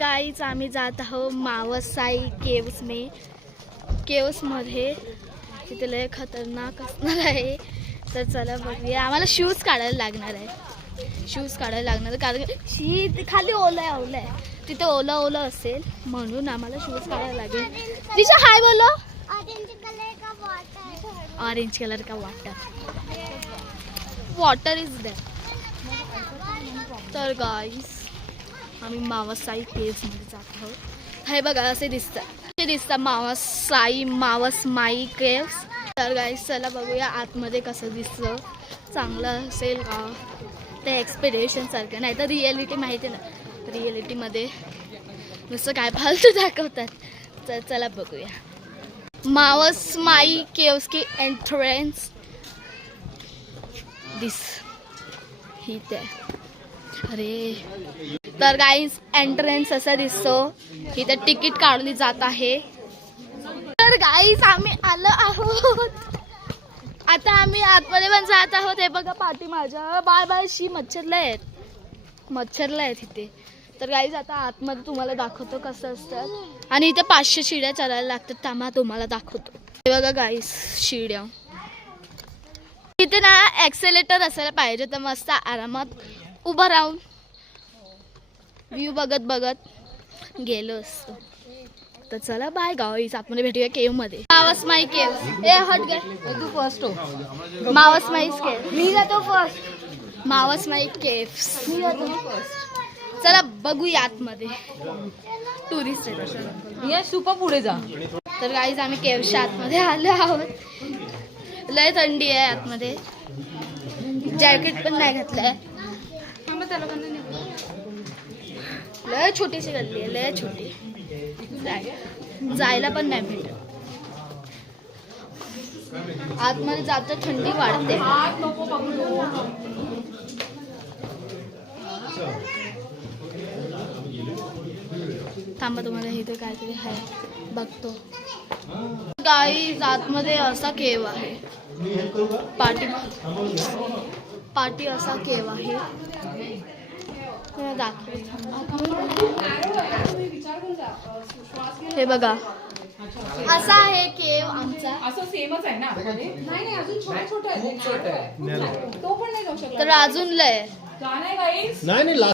Guys आम्ही जात आहोत मावसाई केव्स मध्ये. तिथे लय खतरनाक असणार आहे. तर चला बघूया. आम्हाला शूज काढायला लागणार आहे. कारण खाली ओलं आहे. तिथे ओलं असेल म्हणून आम्हाला शूज काढायला लागेल. तिच्या हाय बोलो. ऑरेंज कलर का वाटर इज देयर. तर गाईस आम्ही मावसाई केव्स मध्ये जात आहोत. हे बघा असे दिसतात मावसमाई केव्स. तर गाईस चला बघूया आतमध्ये कसं दिसतं. चांगलं असेल का ते एक्सपेक्टेशन सारखं. नाही तर रिॲलिटी माहिती ना, रिॲलिटीमध्ये नुसतं काय फालतू दाखवतात. तर चला बघूया. मावसमाई केव्स की एंट्रन्स दिस ही ते. अरे तर गाईस एंट्रन्स असा दिसतो. इथे तिकीट काढली जात आहे. तर गाईस आम्ही आलो आहोत. आता आम्ही आतमध्ये पण जात आहोत. हे बघा पाठी माझ्या बाळशी मच्छरला आहेत इथे. तर गाईस आता आतमध्ये तुम्हाला दाखवतो कसं असतं. आणि इथे 500 शिड्या चढायला लागतात. त्यामुळे तुम्हाला दाखवतो. हे बघा गाईस शिड्या. इथे ना ॲक्सेलेटर असायला पाहिजे. तर मस्त आरामात उभं राहून व्ह्यू बघत गेलो असतो. तर चला बाय गाईस. आतमध्ये भेटूया केव्ह मध्ये. मावसमाई केव्ह. ए हट गे तू फर्स्ट हो. मावसमाई केव्ह मी जातो फर्स्ट. मावसमाई केव्स मी जातो फर्स्ट. चला बघूया आतमध्ये. टुरिस्ट आहे सुपर पुढे जा. तर गाईस आम्ही केव्हच्या आतमध्ये आलो आहोत. लय थंडी आहे आतमध्ये. जॅकेट पण नाही घातलंय. लय छोटीशी गल्ली आहे. लय छोटी. जायला पण नाही भेटत. आतमध्ये जातो थंडी वाढते. थांबा तुम्हाला इथे काहीतरी आहे बघतो. गाईस आतमध्ये असा केव्ह आहे. पाटी असा केव्ह आहे. हे बघा असा आहे केव्ह आमचा. असं सेमच आहे ना. नाही अजून छोटा आहे. तो पण नाही जाऊ शकत. तर अजून लय नाही